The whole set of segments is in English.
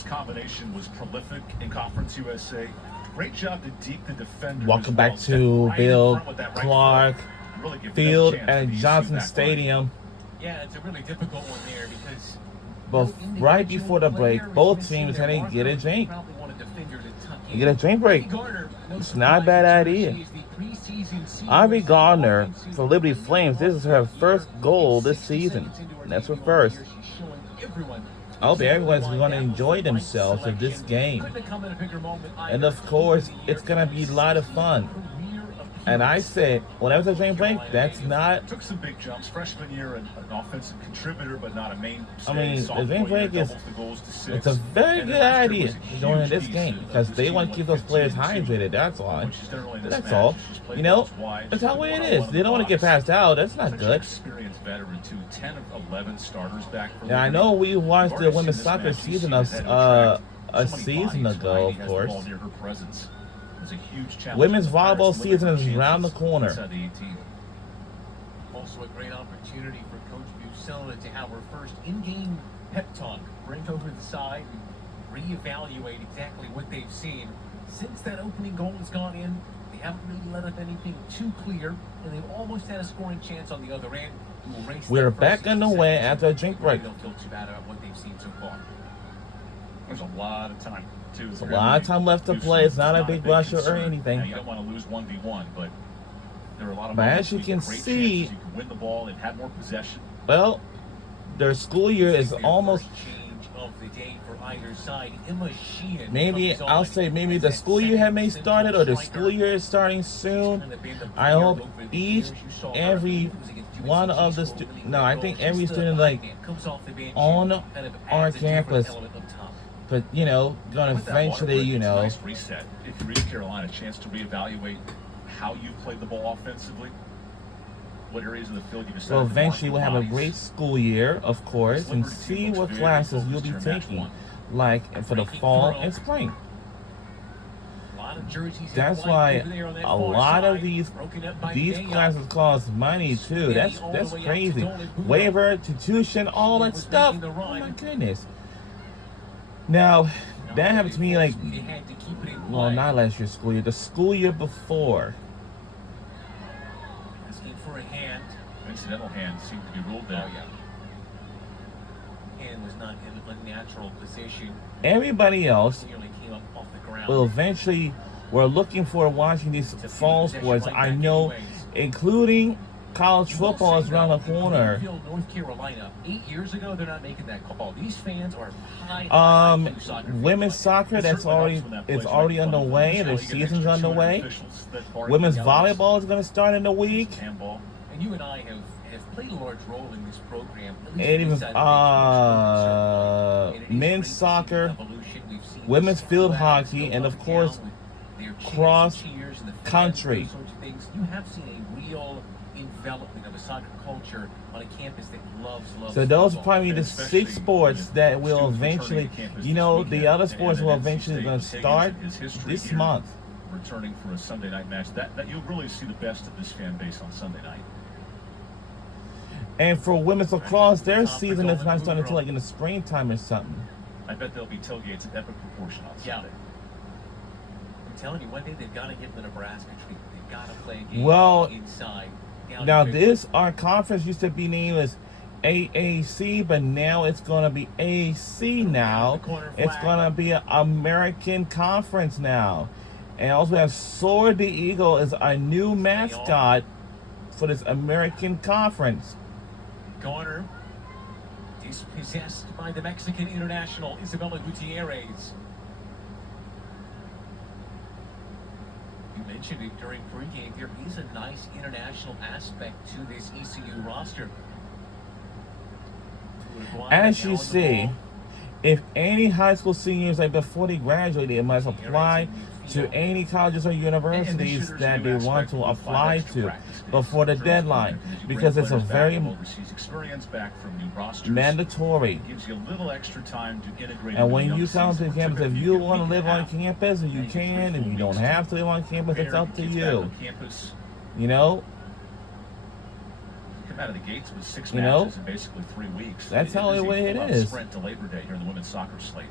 this combination was prolific in Conference USA. Great job to deke the defender. Welcome back to Bill Clark Field at Johnson Stadium. Yeah, it's a really difficult one there because right before the break, both teams had to get a drink. You get a drink break. It's not a bad idea. Ivy Gardner for Liberty Flames. This is her first goal this season. And that's her first. I hope everyone's going to enjoy themselves in this game. And of course, it's going to be a lot of fun. And I said, whenever there's a drink break, that's not. Took some big jumps. Freshman year, an offensive contributor, but not a main. I mean, the drink break is. It's a very good idea during this game because they want to keep those players hydrated. That's all. That's all. You know, that's how it is. They don't want to get passed out. That's not good. Experienced veteran too. 10 of 11 starters back. Yeah, I know we watched the women's soccer season a season ago, of course. A huge women's volleyball season is around the corner. Also a great opportunity for Coach Buscella to have her first in-game pep talk, bring over the side and reevaluate exactly what they've seen. Since that opening goal has gone in, they haven't really let up anything too clear, and they've almost had a scoring chance on the other end. We're back on the way after a drink break. Don't feel too bad about what they've seen so far. There's a lot of time. There's a lot of time left to play. It's not a big rush or anything. Now, you don't want to lose 1v1, but there are a lot of. But as you can see, you can win the ball and have more possession. Well, their school year is almost. Maybe I'll say maybe the school year may started or the school year is starting soon. I hope every one of the I think every student like on our campus. But, you know, going to eventually, you know. Nice reset. If you read Carolina, a chance to reevaluate how you played the ball offensively, what areas of the field you decided. So eventually we'll have a great school year, of course, and see what classes you'll be taking, like for the fall and spring. That's why a lot of these classes cost money too. That's crazy. Waiver, tuition, all that stuff. Oh my goodness. Now, that happened to me like, well, not last year's school year, the school year before. Asking for a hand. Incidental hand seemed to be ruled down. Oh, yeah. Hand was not in a natural position. Everybody else came up off the ground. will eventually, we're looking for watching these fall sports. I know, including college football is around the corner. North Carolina, 8 years ago, they're not making that call. These fans are women's soccer, it's already underway. The season's underway. Women's volleyball is going to start in a week. And you and I have played a large role in this program. And even men's soccer, women's field hockey, and of course, cross country. You have seen a real development of a soccer culture on a campus that loves so those are probably the 6 sports that will eventually, you know, the other sports will eventually going to start this month. Returning for a Sunday night match, that you'll really see the best of this fan base on Sunday night. And for women's lacrosse, their season is not starting until like in the springtime or something. I bet there'll be tailgates in epic proportion on Sunday. I'm telling you, one day they've got to give the Nebraska treatment. They've got to play a game inside. Now, our conference used to be named as AAC, but now it's going to be AC now. It's going to be an American Conference now. And also we have Soar the Eagle as our new mascot for this American Conference. Corner dispossessed by the Mexican international Isabella Gutierrez. You mentioned it during pregame. There is a nice international aspect to this ECU roster. As you see, if any high school seniors, like before they graduate, they must apply to any colleges or universities that they want to apply to before the deadline, because it's a very mandatory. And when you come to campus, if you want to live on campus, you can. If you don't have to live on campus, it's up to you. You know? Out of the gates with 6 matches in basically 3 weeks. That's how the way it is. Sprint to Labor Day here in the women's soccer slate.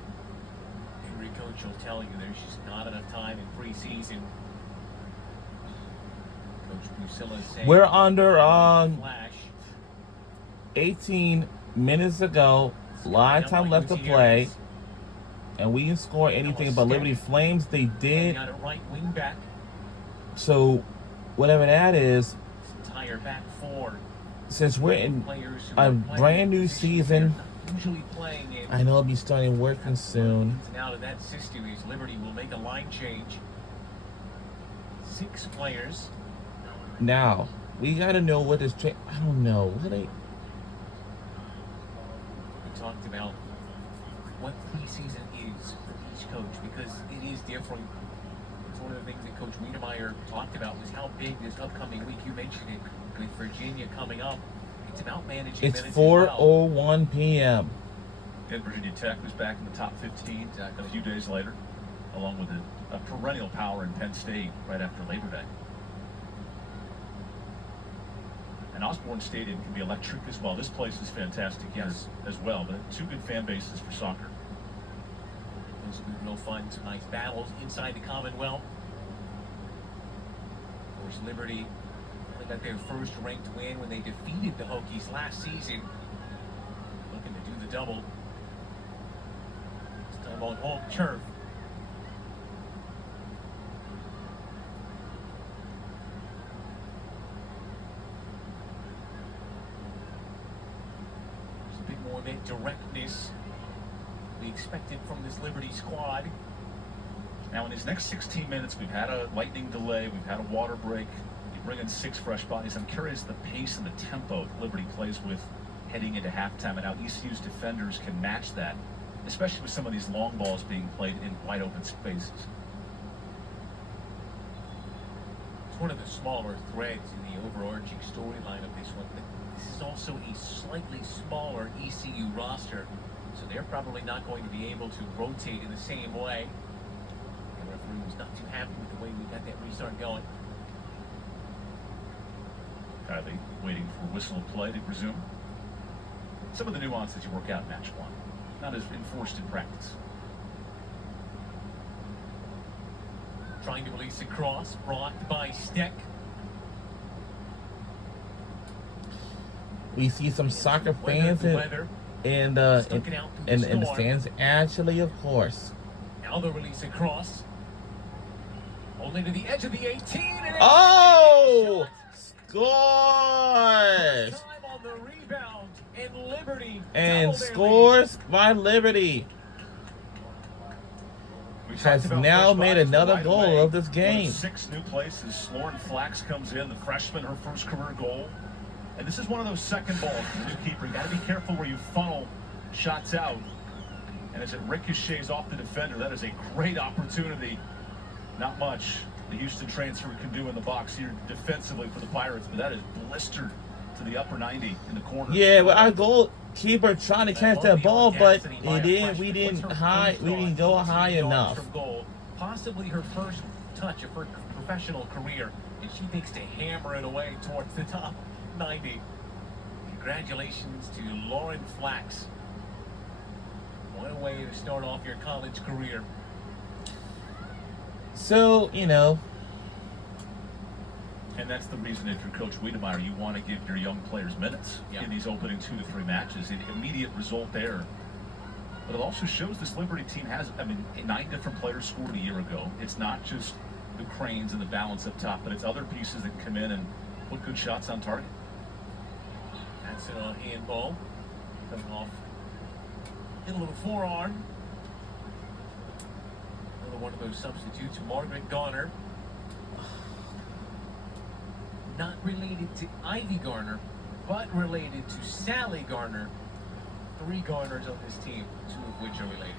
Every coach will tell you there's just not enough time in preseason. Coach Busilla saying We're under flash. 18 minutes ago. A lot of time left to play. And we didn't score anything but Liberty Flames. They did. Got a right wing back. So, whatever that is, Entire back four. since we're in Players who a are playing brand new positions season, they're not usually playing in. I know I'll be starting working soon. And out of that system is Liberty will make a line change. 6 players. Now, we got to know what this I don't know. What they. We talked about what preseason is for each coach because it is different. It's one of the things that Coach Wiedemeyer talked about was how big this upcoming week. You mentioned it with Virginia coming up. It's about managing It's minutes as well. 4:01 p.m. And Virginia Tech was back in the top 15 a few days later, along with a perennial power in Penn State right after Labor Day. And Osborne Stadium can be electric as well. This place is fantastic as well, but two good fan bases for soccer. Those will be real fun. Some nice battles inside the Commonwealth. Of course, Liberty only got their first ranked win when they defeated the Hokies last season. Looking to do the double. This time on home turf. There's a bit more of that directness we expected from this Liberty squad. Now, in these next 16 minutes, we've had a lightning delay, we've had a water break. You bring in 6 fresh bodies. I'm curious the pace and the tempo Liberty plays with heading into halftime and how ECU's defenders can match that, especially with some of these long balls being played in wide open spaces. It's one of the smaller threads in the overarching storyline of this one. But this is also a slightly smaller ECU roster, so they're probably not going to be able to rotate in the same way. The referee was not too happy with the way we got that restart going. Kylie waiting for whistle of play to resume. Some of the nuances you work out in match 1, not as enforced in practice. Trying to release a cross, blocked by Steck. We see some soccer fans in the stands. Actually, of course. Now they'll release a cross. Only to the edge of the 18. And Oh! Scores! Scores! Time on the rebound, and Liberty And double their scores by Liberty. We Has talked about now fresh made bodies another right goal away. of this One game. 6 new places. Lauren Flax comes in, the freshman, her first career goal. And this is one of those second balls for the new keeper. You got to be careful where you funnel shots out. And as it ricochets off the defender, that is a great opportunity. Not much the Houston transfer can do in the box here defensively for the Pirates, but that is blistered to the upper 90 in the corner. Yeah, but our goalkeeper trying to catch that ball, but we didn't go high enough. Goal, possibly her first touch of her professional career, and she thinks to hammer it away towards the top 90. Congratulations to Lauren Flax. What a way to start off your college career. So, you know. And that's the reason if you're Coach Wiedemeyer, you want to give your young players minutes in these opening 2 to 3 matches. An immediate result there. But it also shows this Liberty team has, 9 different players scored a year ago. It's not just the cranes and the balance up top, but it's other pieces that come in and put good shots on target. That's an handball. Coming off. Hit a little forearm. Another one of those substitutes, Margaret Garner. Not related to Ivy Garner, but related to Sally Garner. 3 Garners on this team, 2 of which are related.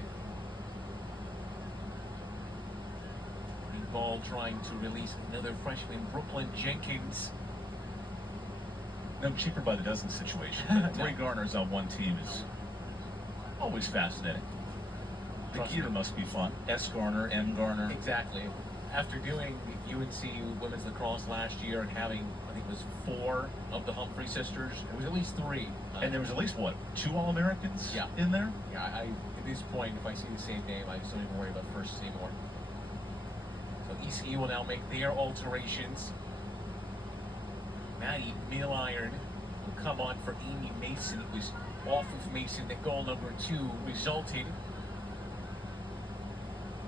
Green ball trying to release another freshman, Brooklyn Jenkins. No cheaper by the dozen situation. 3 Garners on one team is always fascinating. The gear must be fun. S Garner, M Garner. Exactly. After doing UNC women's lacrosse last year and having, I think it was 4 of the Humphrey sisters, there was at least 3. And there was at least, 2 All-Americans in there? Yeah, this point, if I see the same name, I just don't even worry about firsts anymore. So ECU will now make their alterations. Maddie Milliron will come on for Amy Mason. It was off of Mason that goal number 2 resulted. It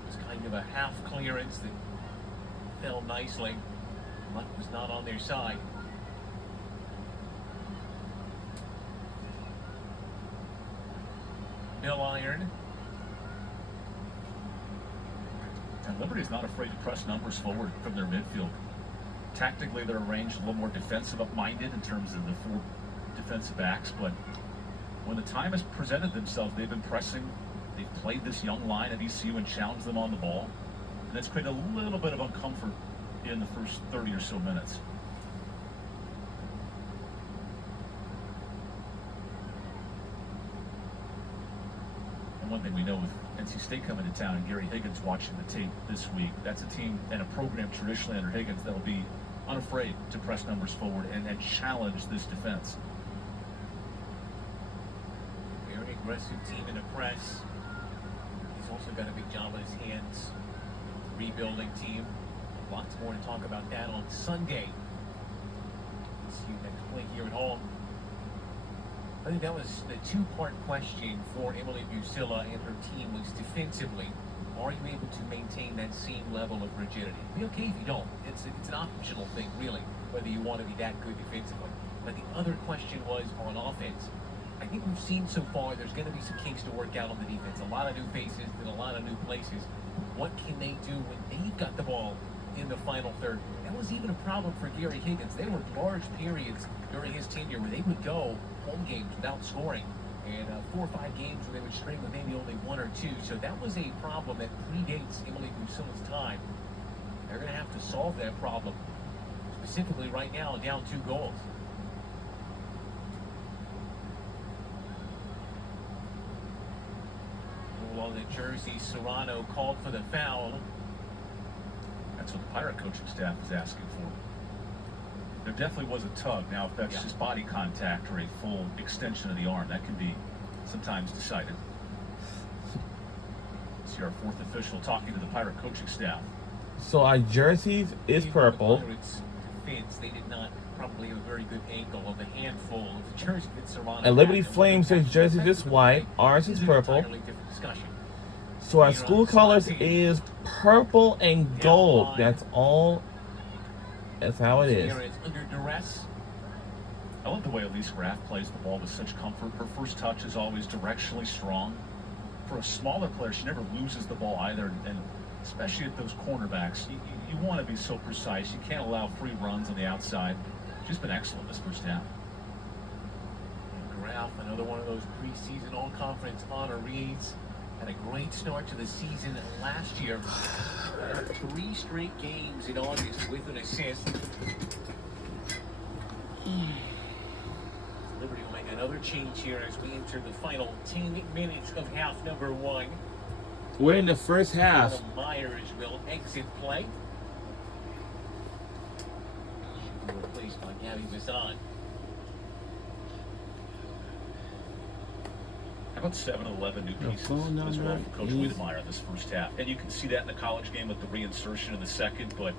was kind of a half clearance that fell nicely. Luck was not on their side. Milliron. And Liberty's not afraid to press numbers forward from their midfield. Tactically, they're arranged a little more defensive-minded in terms of the 4 defensive backs, but when the time has presented themselves, they've been pressing. They've played this young line at ECU and challenged them on the ball, and it's created a little bit of uncomfort in the first 30 or so minutes. And one thing we know with NC State coming to town and Gary Higgins watching the tape this week, that's a team and a program traditionally under Higgins that'll be unafraid to press numbers forward and challenge this defense. Very aggressive team in the press. He's also got a big job on his hands. Rebuilding team. Lots more to talk about that on Sunday. See you next week here at home. I think that was the 2-part question for Emily Busilla and her team was defensively. Are you able to maintain that same level of rigidity? It'll be okay if you don't. It's an optional thing, really, whether you want to be that good defensively. But the other question was on offense. I think we've seen so far there's going to be some kinks to work out on the defense. A lot of new faces and a lot of new places. What can they do when they've got the ball in the final third? That was even a problem for Gary Higgins. There were large periods during his tenure where they would go home games without scoring, and 4 or 5 games where they would string with maybe only 1 or 2. So that was a problem that predates Emily Busilla's time. They're going to have to solve that problem, specifically right now, down 2 goals. On the jersey, Serrano called for the foul. That's what the Pirate coaching staff is asking for. There definitely was a tug. Now, if that's just body contact or a full extension of the arm, that can be sometimes decided. See our 4th official talking to the Pirate coaching staff. So our jerseys is purple. Pirates defense, they did not probably have a very good angle of the handful of the jersey that Serrano And Liberty had. Flames, their jersey is white, ours is purple. Entirely different discussion. So our school colors is purple and gold. That's all. That's how it is. Here it's under duress. I love the way Elise Graff plays the ball with such comfort. Her first touch is always directionally strong. For a smaller player, she never loses the ball either, and especially at those cornerbacks, you want to be so precise. You can't allow free runs on the outside. She's been excellent this first half. And Graff, another one of those preseason all-conference honorees. Had a great start to the season last year. Had 3 straight games in August with an assist. Liberty will make another change here as we enter the final 10 minutes of half number 1. We're in the first half. Adam Myers will exit play. She'll be replaced by Gabby Bazan. How about 7-11 new pieces phone as well number for Coach is- Wiedemeyer this first half? And you can see that in the college game with the reinsertion in the second, but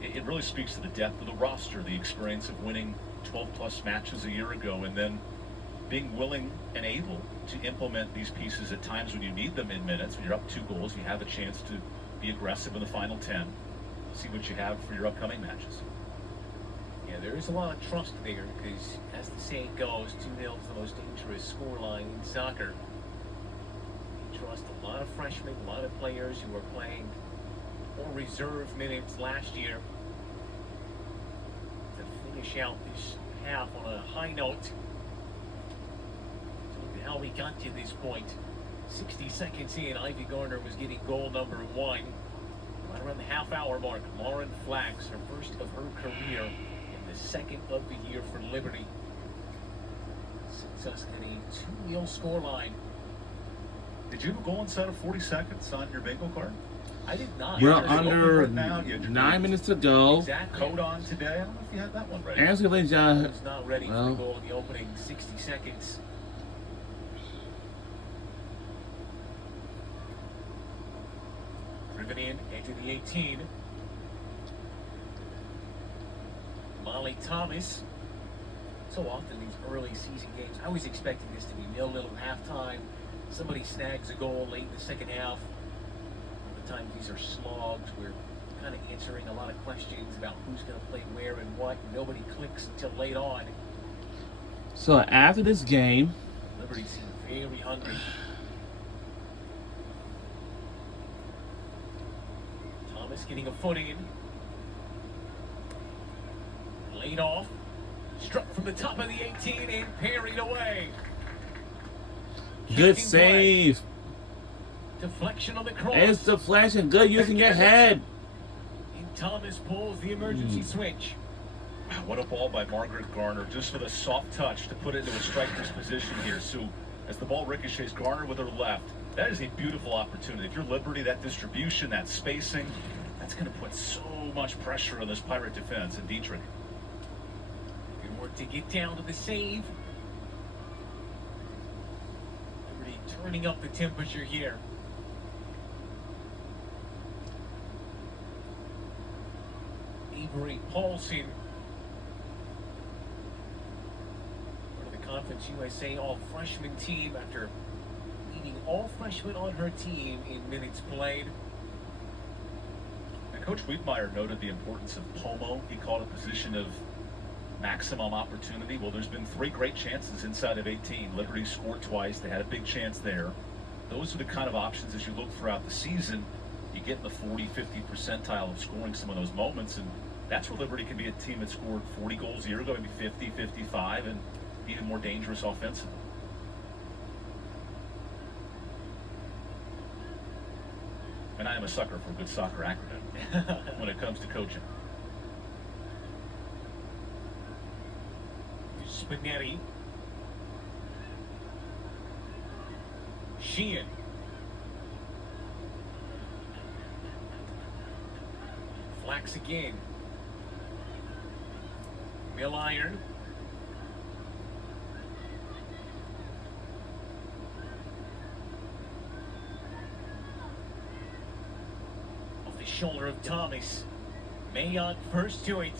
it really speaks to the depth of the roster, the experience of winning 12-plus matches a year ago, and then being willing and able to implement these pieces at times when you need them in minutes. When you're up 2 goals, you have a chance to be aggressive in the final 10. See what you have for your upcoming matches. Yeah, there is a lot of trust there because, as the saying goes, 2-0 is the most dangerous scoreline in soccer. You trust a lot of freshmen, a lot of players who were playing more reserve minutes last year to finish out this half on a high note. So look at how we got to this point. 60 seconds in, Ivy Gardner was getting goal number 1. Right around the half-hour mark, Lauren Flax, her first of her career, the second of the year for Liberty. Sends us at a 2-0 scoreline. Did you have a goal inside of 40 seconds on your bingo card? I did not. We're There's an open under right now. You had your 9 minutes to go. Exactly. Code on today. I don't know if you had that one ready. Answer, ladies and I gentlemen. was not ready for Well. the goal in the opening 60 seconds. Driven in, edge of the 18. Molly Thomas. So often these early season games, I was expecting this to be 0-0 at halftime. Somebody snags a goal late in the second half. All the time these are slogs. We're kind of answering a lot of questions about who's going to play where and what. Nobody clicks until late on. So after this game, Liberty seemed very hungry. Thomas getting a foot in. Laid off. Struck from the top of the 18 and parried away. good Kicking save. play. Deflection on the cross. It's deflection. Good using your head. And Thomas pulls the emergency switch. What a ball by Margaret Garner, just with a soft touch to put it into a striker's position here. So as the ball ricochets, Garner with her left. That is a beautiful opportunity. If you're Liberty, that distribution, that spacing, that's going to put so much pressure on this Pirate defense. And Dietrich. Good work to get down to the save. Liberty turning up the temperature here. Avery Paulson. Part of the Conference USA all-freshman team after leading all freshmen on her team in minutes played. And Coach Wiedmeyer noted the importance of Pomo. He called a position of maximum opportunity. Well, there's been 3 great chances inside of 18. Liberty scored twice. They had a big chance there. Those are the kind of options as you look throughout the season. You get in the 40, 50 percentile of scoring some of those moments. And that's where Liberty can be a team that scored 40 goals a year ago, maybe 50, 55, and even more dangerous offensively. And I am a sucker for a good soccer acronym when it comes to coaching. Spaghetti. Sheehan. Flax again. Mill iron. Off the shoulder of Thomas. Mayock first to it.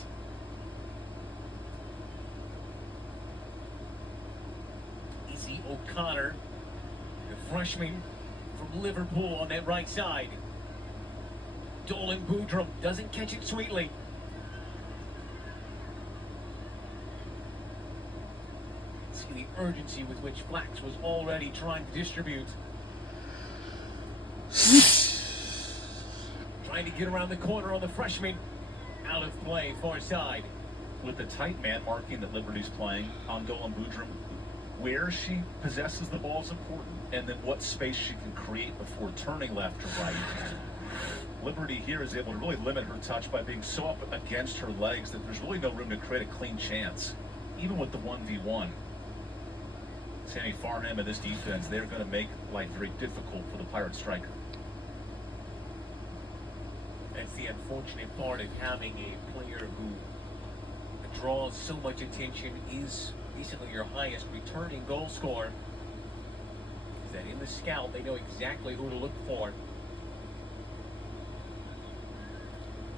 Izzy O'Connor, the freshman from Liverpool on that right side. Dolan Boudreaux doesn't catch it sweetly. See the urgency with which Flax was already trying to distribute. Trying to get around the corner on the freshman. Out of play, far side. With the tight man marking that Liberty's playing on Dolan Boudreaux, where she possesses the ball is important, and then what space she can create before turning left or right. Liberty here is able to really limit her touch by being so up against her legs that there's really no room to create a clean chance, even with the 1v1. Sammy Farnham and this defense, they're going to make life very difficult for the Pirate striker. That's the unfortunate part of having a player who draws so much attention, is basically your highest returning goal scorer. Is that in the scout, they know exactly who to look for.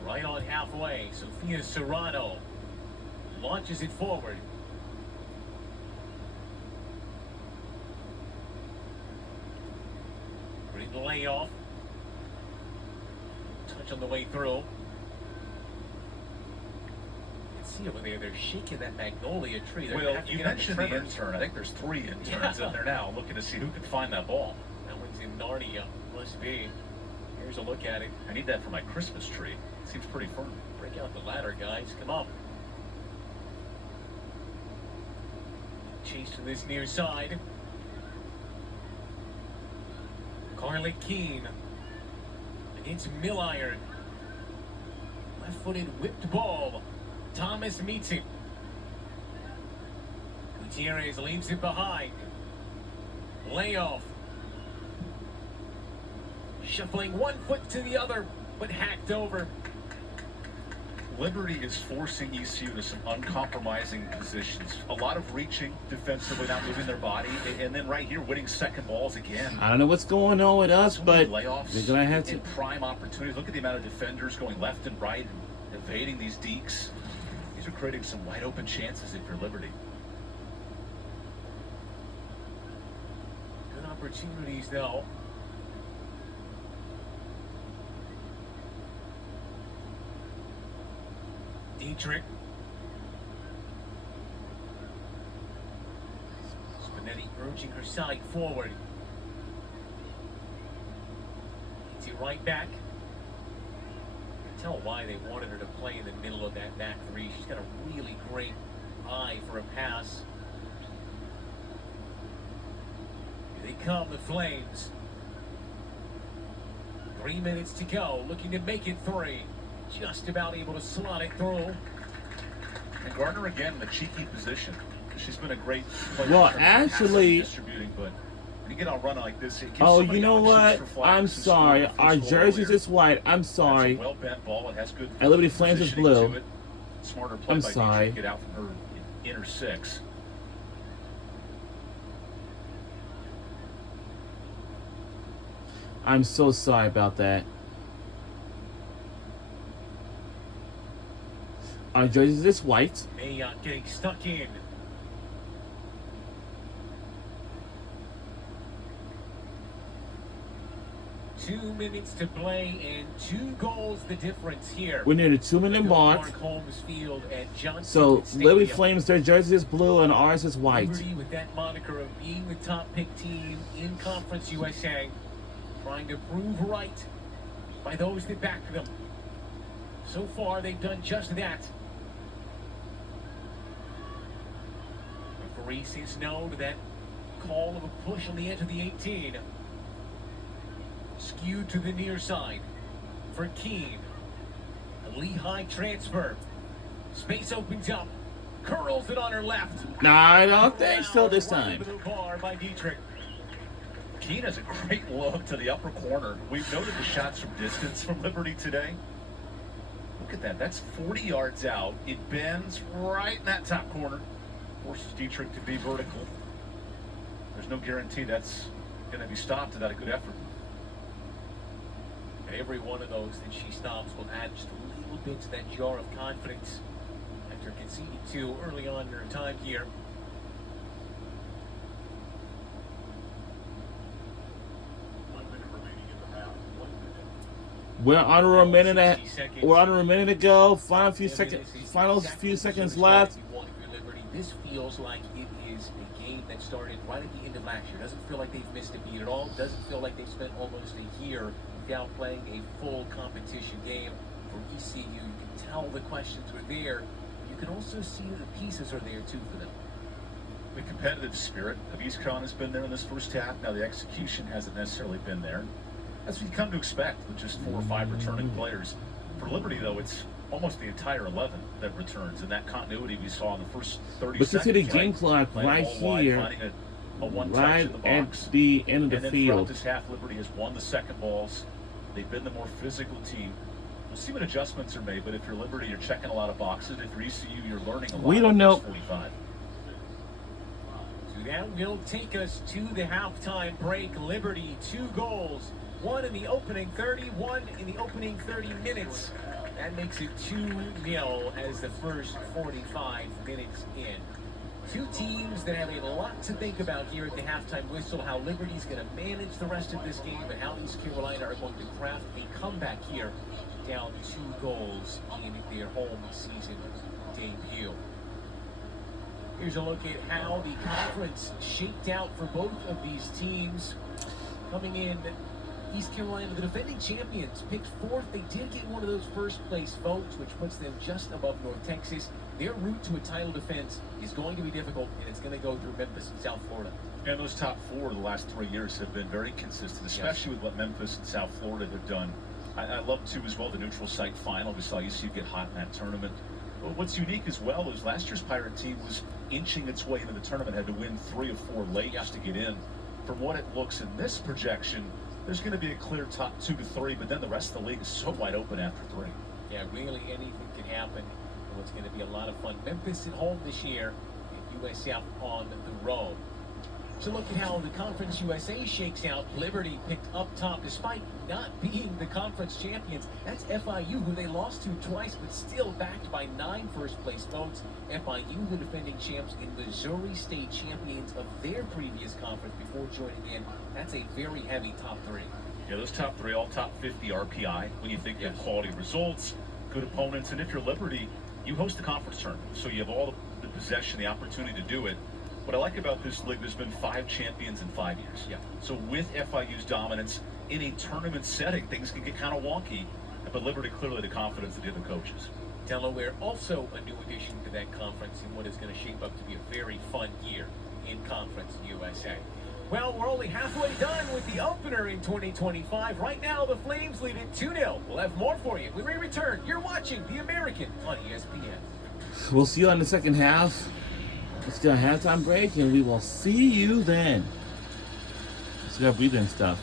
Right on halfway, Sophia Serrano launches it forward. Great layoff. Touch on the way through. See over there, they're shaking that magnolia tree. They're Well, have to you get on mentioned the trimmers. intern. I think there's 3 interns in there now looking to see who can find that ball. That one's in Narnia. Must be. Here's a look at it. I need that for my Christmas tree. Seems pretty firm. Break out the ladder, guys. Come on. Chase to this near side. Carly Keene against Mill Iron. Left-footed whipped ball. Thomas meets it. Gutierrez leaves it behind. Layoff. Shuffling one foot to the other, but hacked over. Liberty is forcing ECU to some uncompromising positions. A lot of reaching defensively, not moving their body, and then right here winning second balls again. I don't know what's going on with us, So but many layoffs they're gonna have to. in prime opportunities. Look at the amount of defenders going left and right and evading these deeks. These are creating some wide open chances if you're Liberty. Good opportunities, though. Dietrich. Spinetti urging her side forward. It's right back. You can tell why they wanted her to play in the middle of that back three. She's got a really great eye for a pass. Here they come, the Flames. 3 minutes to go, looking to make it 3. Just about able to slot it through. And Gardner again in a cheeky position. She's been a great player. Well, in terms of actually- passing, distributing, but when you get on a run like this, it gives Oh, somebody you know options what? for flags I'm and sorry. scoring if they Our score jerseys earlier. is white. I'm That's sorry. a well bent ball. It has good. And Liberty Flames is positioning blue. to it. Smarter play I'm by sorry. Dietrich to get out from her inner six. I'm so sorry about that. Our jerseys is white. Mayotte getting stuck in. Two minutes to play and 2 goals the difference here. We're near the 2-minute mark. Mark Holmes Field at Johnson So Stadium. Liberty Flames, their jersey is blue and ours is white. Liberty with that moniker of being the top pick team in Conference USA, trying to prove right by those that back them. So far, they've done just that. Referee says no to that call of a push on the edge of the 18. Skewed to the near side for Keene. A Lehigh transfer. Space opens up. Curls it on her left. Nah, I don't think so this Right time. over the bar by Dietrich. Keene has a great look to the upper corner. We've noted the shots from distance from Liberty today. Look at that. That's 40 yards out. It bends right in that top corner. Forces Dietrich to be vertical. There's no guarantee that's going to be stopped without a good effort. Every one of those that she stops will add just a little bit to that jar of confidence after conceding 2 early on in her time here. We're under a minute. 60 seconds. We're under a minute to go. Final few Yeah, seconds. this is Final exactly few the seconds sort of start left. you want for Liberty. This feels like it is a game that started right at the end of last year. Doesn't feel like they've missed a beat at all. Doesn't feel like they've spent almost a year without playing a full competition game. For ECU, you can tell the questions are there. You can also see the pieces are there too for them. The competitive spirit of East Con has been there in this first half. Now the execution hasn't necessarily been there. That's what you come to expect with just 4 or 5 returning players. For Liberty, though, it's almost the entire 11 that returns, and that continuity we saw in the first 30 But you see seconds. the game clock Playing right ball wide, here, finding a one touch right in the at box. the end of And the then throughout field. this half, Liberty has won the second balls. They've been the more physical team. We'll see what adjustments are made, but if you're Liberty, you're checking a lot of boxes. If you're ECU, you're learning a lot. We don't in know. this 45. So that will take us to the halftime break. Liberty, 2 goals. 1 in the opening 30, 1 in the opening 30 minutes. That makes it 2-0 as the first 45 minutes in. 2 teams that have a lot to think about here at the halftime whistle, how Liberty's going to manage the rest of this game and how East Carolina are going to craft a comeback here, down 2 goals in their home season debut. Here's a look at how the conference shaped out for both of these teams. Coming in, East Carolina, the defending champions, picked 4th. They did get one of those first place votes, which puts them just above North Texas. Their route to a title defense is going to be difficult, and it's going to go through Memphis and South Florida. And those top 4 the last 3 years have been very consistent, especially with what Memphis and South Florida have done. I love, too, as well, the neutral site final. We saw ECU get hot in that tournament. But what's unique as well is last year's Pirate team was inching its way into the tournament, had to win 3 or 4 late just to get in. From what it looks in this projection, there's going to be a clear top 2 to 3, but then the rest of the league is so wide open after 3. Yeah, really anything can happen. And it's going to be a lot of fun. Memphis at home this year, and USF on the road. So look at how the Conference USA shakes out. Liberty picked up top despite not being the conference champions. That's FIU, who they lost to twice, but still backed by 9 first-place votes. FIU, the defending champs and Missouri State champions of their previous conference before joining in. That's a very heavy top 3. Yeah, those top 3, all top 50 RPI. When you think of quality results, good opponents, and if you're Liberty, you host the conference tournament, so you have all the possession, the opportunity to do it. What I like about this league, there's been 5 champions in 5 years. Yeah. So with FIU's dominance in a tournament setting, things can get kind of wonky. But Liberty clearly the confidence of the other coaches. Delaware also a new addition to that conference in what is going to shape up to be a very fun year in Conference USA. Well, we're only halfway done with the opener in 2025. Right now, the Flames lead it 2-0. We'll have more for you when we return. You're watching The American on ESPN. We'll see you on the second half. Let's get a halftime break, and we will see you then. Let's go breathing stuff.